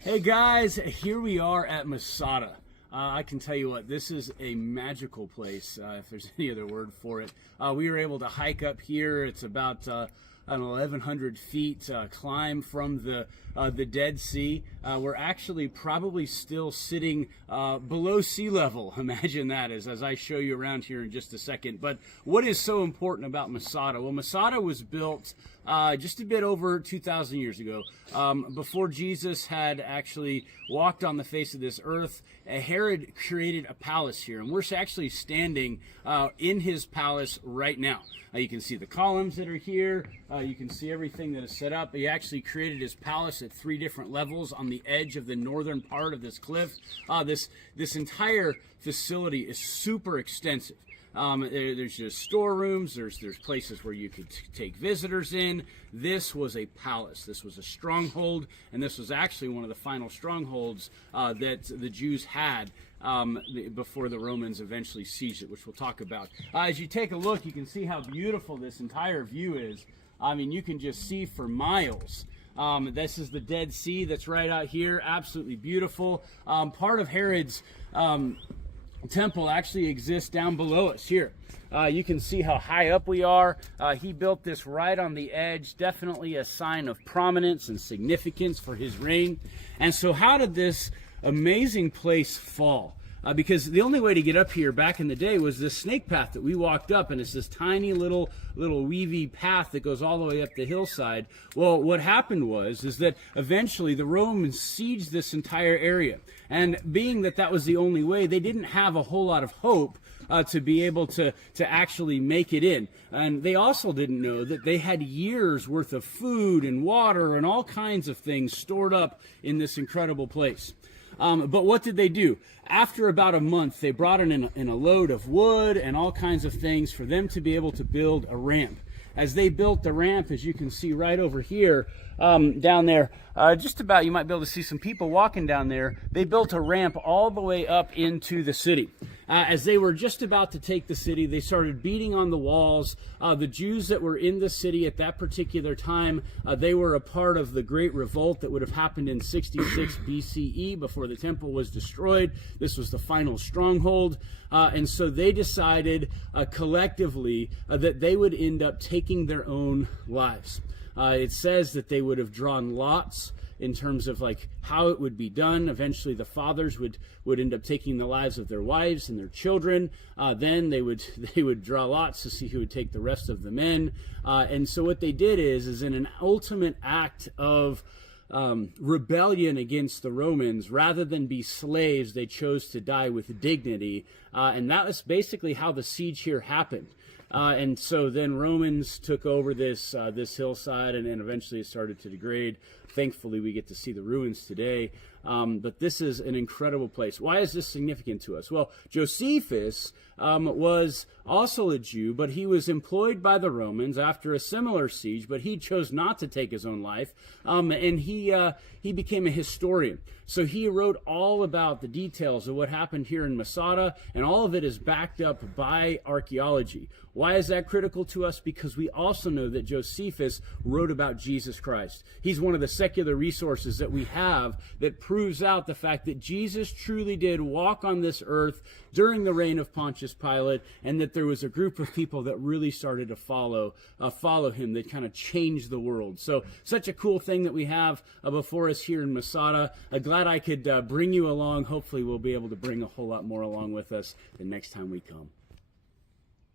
Hey guys, here we are at Masada. I can tell you what, this is a magical place, if there's any other word for it. We were able to hike up here. It's about an 1,100 feet climb from the Dead Sea. We're actually probably still sitting below sea level. Imagine that, as I show you around here in just a second. But what is so important about Masada? Well, Masada was built just a bit over 2,000 years ago, before Jesus had actually walked on the face of this earth. Herod created a palace here, and we're actually standing in his palace right now. You can see the columns that are here. You can see everything that is set up. He actually created his palace at 3 different levels on the edge of the northern part of this cliff. This entire facility is super extensive. There's just storerooms, there's places where you could take visitors in. This was a palace, this was a stronghold, and this was actually one of the final strongholds that the Jews had before the Romans eventually sieged it, which we'll talk about. As you take a look, you can see how beautiful this entire view is. I mean, you can just see for miles. This is the Dead Sea that's right out here, absolutely beautiful. Part of Herod's temple actually exists down below us here. You can see how high up we are. He built this right on the edge, definitely a sign of prominence and significance for his reign. And so how did this amazing place fall? Because the only way to get up here back in the day was this snake path that we walked up, and it's this tiny little weavy path that goes all the way up the hillside. Well, what happened is that eventually the Romans sieged this entire area, and being that that was the only way, they didn't have a whole lot of hope to be able to actually make it in. And they also didn't know that they had years worth of food and water and all kinds of things stored up in this incredible place. But what did they do? After about a month, they brought in a load of wood and all kinds of things for them to be able to build a ramp. As they built the ramp, as you can see right over here, down there, just about, you might be able to see some people walking down there. They built a ramp all the way up into the city. As they were just about to take the city, they started beating on the walls. The Jews that were in the city at that particular time, they were a part of the great revolt that would have happened in 66 BCE before the temple was destroyed. This was the final stronghold. And so they decided collectively that they would end up taking their own lives. It says that they would have drawn lots in terms of like how it would be done. Eventually the fathers would end up taking the lives of their wives and their children. Then they would draw lots to see who would take the rest of the men. And so what they did is in an ultimate act of rebellion against the Romans, rather than be slaves, they chose to die with dignity. And that was basically how the siege here happened. And so then Romans took over this hillside, and eventually it started to degrade. Thankfully, we get to see the ruins today. But this is an incredible place. Why is this significant to us? Well, Josephus was also a Jew, but he was employed by the Romans after a similar siege, but he chose not to take his own life, and he became a historian. So he wrote all about the details of what happened here in Masada, and all of it is backed up by archaeology. Why is that critical to us? Because we also know that Josephus wrote about Jesus Christ. He's one of the secular resources that we have that proves out the fact that Jesus truly did walk on this earth during the reign of Pontius Pilate, and that there was a group of people that really started to follow him, that kind of changed the world. So such a cool thing that we have before us here in Masada. Glad I could bring you along. Hopefully we'll be able to bring a whole lot more along with us the next time we come.